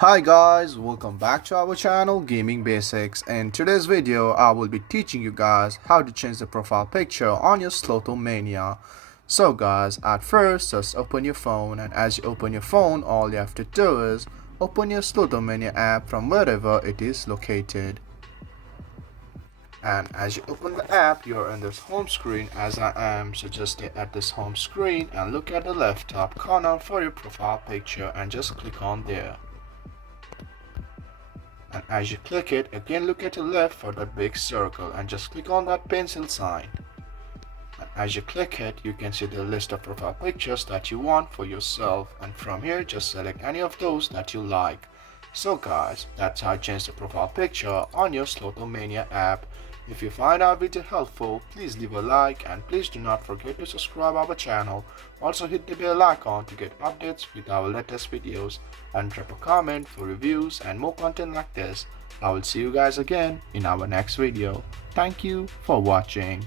Hi guys, welcome back to our channel Gaming Basics. In today's video I will be teaching you guys how to change the profile picture on your Slotomania. So guys, at first just open your phone, and as you open your phone all you have to do is open your Slotomania app from wherever it is located. And as you open the app, you're in this home screen as I am, so just stay at this home screen and look at the left top corner for your profile picture and just click on there. And as you click it, again look at the left for that big circle and just click on that pencil sign. And as you click it, you can see the list of profile pictures that you want for yourself, and from here just select any of those that you like. So guys, that's how to change the profile picture on your Slotomania app. If you find our video helpful, please leave a like and please do not forget to subscribe our channel. Also hit the bell icon to get updates with our latest videos, and drop a comment for reviews and more content like this. I will see you guys again in our next video. Thank you for watching.